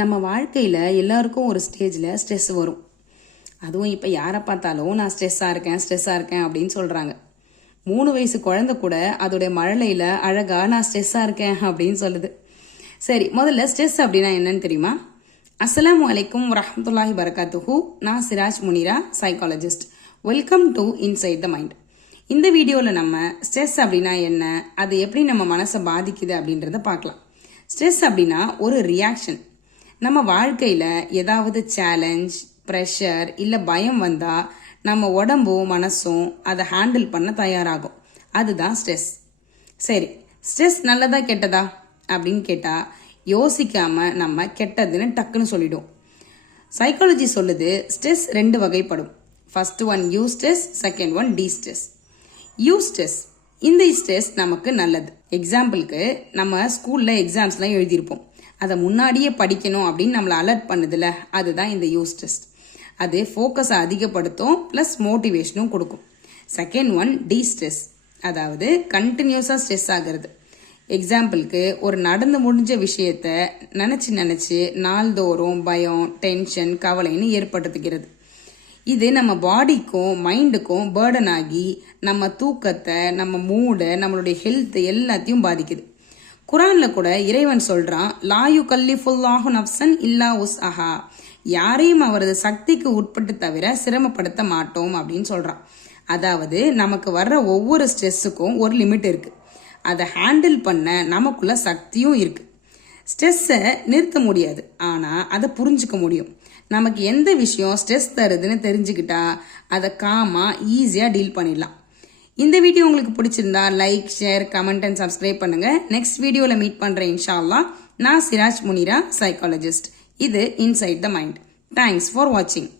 நம்ம வாழ்க்கையில் எல்லாருக்கும் ஒரு ஸ்டேஜில் ஸ்ட்ரெஸ் வரும். அதுவும் இப்போ யாரை பார்த்தாலும் நான் ஸ்ட்ரெஸ்ஸாக இருக்கேன் அப்படின்னு சொல்கிறாங்க. 3 வயசு குழந்தை கூட அதோடைய மழலையில் அழகாக நான் ஸ்ட்ரெஸ்ஸாக இருக்கேன் அப்படின்னு சொல்லுது. சரி, முதல்ல ஸ்ட்ரெஸ் அப்படின்னா என்னன்னு தெரியுமா? அஸ்ஸலாமு அலைக்கும் வரஹ்மத்துல்லாஹி வரகாத்துஹு. நான் Siraj Munira, psychologist. Welcome to inside the mind. இந்த வீடியோவில் நம்ம ஸ்ட்ரெஸ் அப்படின்னா என்ன, அது எப்படி நம்ம மனசை பாதிக்குது அப்படின்றத பார்க்கலாம். ஸ்ட்ரெஸ் அப்படின்னா ஒரு ரியாக்ஷன். நம்ம வாழ்க்கையில் ஏதாவது சேலஞ்ச், ப்ரெஷர் இல்லை பயம் வந்தால் நம்ம உடம்பும் மனசும் அதை ஹேண்டில் பண்ண தயாராகும். அதுதான் ஸ்ட்ரெஸ். சரி, ஸ்ட்ரெஸ் நல்லதா கெட்டதா அப்படின்னு கேட்டால் யோசிக்காமல் நம்ம கெட்டதுன்னு டக்குன்னு சொல்லிடும். சைக்காலஜி சொல்லுது ஸ்ட்ரெஸ் 2 வகைப்படும். First one eustress, second one distress. Eustress, இந்த ஸ்ட்ரெஸ் நமக்கு நல்லது. எக்ஸாம்பிளுக்கு நம்ம ஸ்கூலில் எக்ஸாம்ஸ்லாம் எழுதியிருப்போம். அதை முன்னாடியே படிக்கணும் அப்படின்னு நம்மளை அலர்ட் பண்ணுதுல, அதுதான் இந்த யூ ஸ்ட்ரெஸ். அது ஃபோக்கஸை அதிகப்படுத்தும், ப்ளஸ் மோட்டிவேஷனும் கொடுக்கும். செகண்ட் ஒன் டி ஸ்ட்ரெஸ், அதாவது கண்டினியூஸாக ஸ்ட்ரெஸ் ஆகிறது. எக்ஸாம்பிளுக்கு ஒரு நடந்து முடிஞ்ச விஷயத்த நினச்சி நாள்தோறும் பயம், டென்ஷன், கவலைன்னு ஏற்படுத்துகிறது. இது நம்ம பாடிக்கும் மைண்டுக்கும் பேர்டன் ஆகி நம்ம தூக்கத்தை, நம்ம மூடை, நம்மளுடைய ஹெல்த் எல்லாத்தையும் பாதிக்குது. குரான்ல கூட இறைவன் சொல்றான், லாயு கல்லிஃபுல்லாஹு நஃப்சன் இல்லா உஸ்அஹா, யாரையும் அவரது சக்திக்கு உட்பட்டு தவிர சிரமப்படுத்த மாட்டோம் அப்படின்னு சொல்றான். அதாவது நமக்கு வர்ற ஒவ்வொரு ஸ்ட்ரெஸ்ஸுக்கும் ஒரு லிமிட் இருக்கு. அதை ஹேண்டில் பண்ண நமக்குள்ள சக்தியும் இருக்கு. ஸ்ட்ரெஸ்ஸை நிறுத்த முடியாது, ஆனா அதை புரிஞ்சுக்க முடியும். நமக்கு எந்த விஷயம் ஸ்ட்ரெஸ் தருதுன்னு தெரிஞ்சுக்கிட்டா அதை காமா ஈஸியா டீல் பண்ணிடலாம். இந்த வீடியோ உங்களுக்கு பிடிச்சிருந்தா like, share, comment and subscribe பண்ணுங்க. நெக்ஸ்ட் வீடியோல மீட் பண்றேன் இன்ஷா அல்லாஹ். நான் சிராஜ் முனிரா, சைக்காலஜிஸ்ட். இது inside the mind. Thanks for வாட்சிங்.